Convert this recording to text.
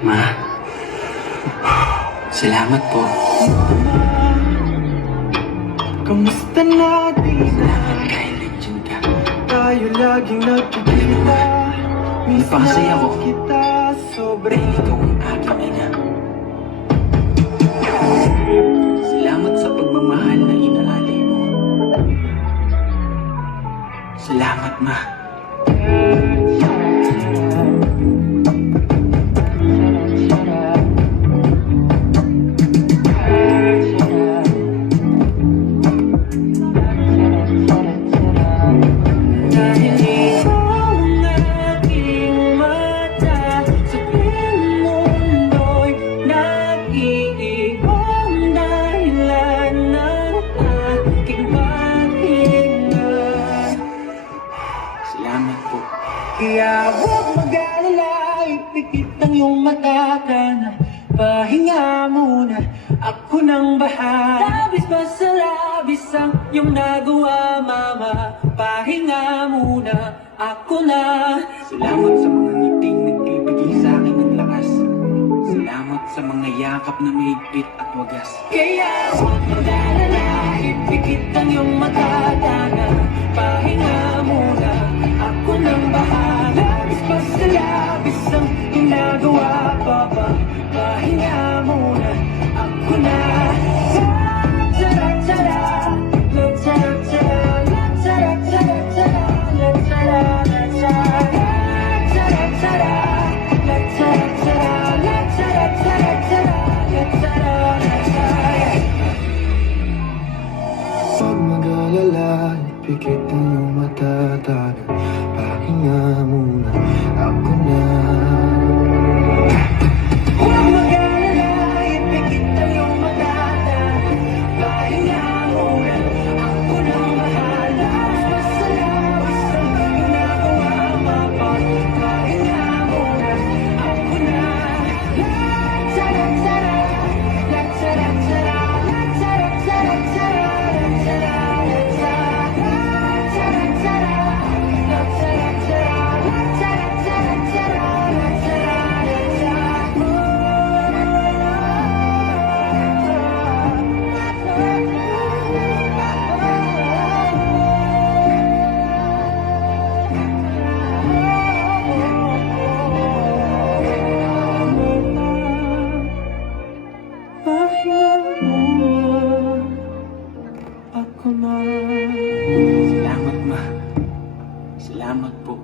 Ma, salamat po. Kamusta na di na Dahil nandiyan ka. tayo laging nagkikita? Miss Napakasaya ko. na kita sobra. Dahil ikaw ang aking ina. Salamat sa pagmamahal na inaalay mo. Salamat, Ma. Dahil ikaw ang aking mata sa mundo'y nag-iibang dahilan ng aking pahinga. Salamat po. Kaya huwag mag-alala, ipikit ang iyong mata ka na. Pahinga muna, ako nang bahala. Labis pa sa labis ang iyong nagawa, mama. Pahinga muna, ako na. Salamat sa mga ngiting nagbibigay sa akin ng lakas. Salamat sa mga yakap na mahigpit at wagas. Kaya huwag mag-alala, ipikit ang iyong mata ka na. Pahinga muna, ako nang bahala. Labis pa sa labis ang ginagawa, papa. Pahinga muna, ako na. La-tara-tara, la-tara-tara, la-tara-tara, la-tara-tara, la-tara-tara, la-tara-tara, la-tara-tara, la-tara-tara. Huwag mag-alala, ipikit ang iyong mata, taga. Pahinga muna, ako na. Huwag mag-alala, ipikit ang iyong mata, taga. Pahinga muna, ako nang bahala. Basta labis ang ginagawa, mapa. Pahinga muna, ako na. La-tara-tara, la-tara-tara, la-tara-tara, ako na. Salamat, Ma. Salamat po.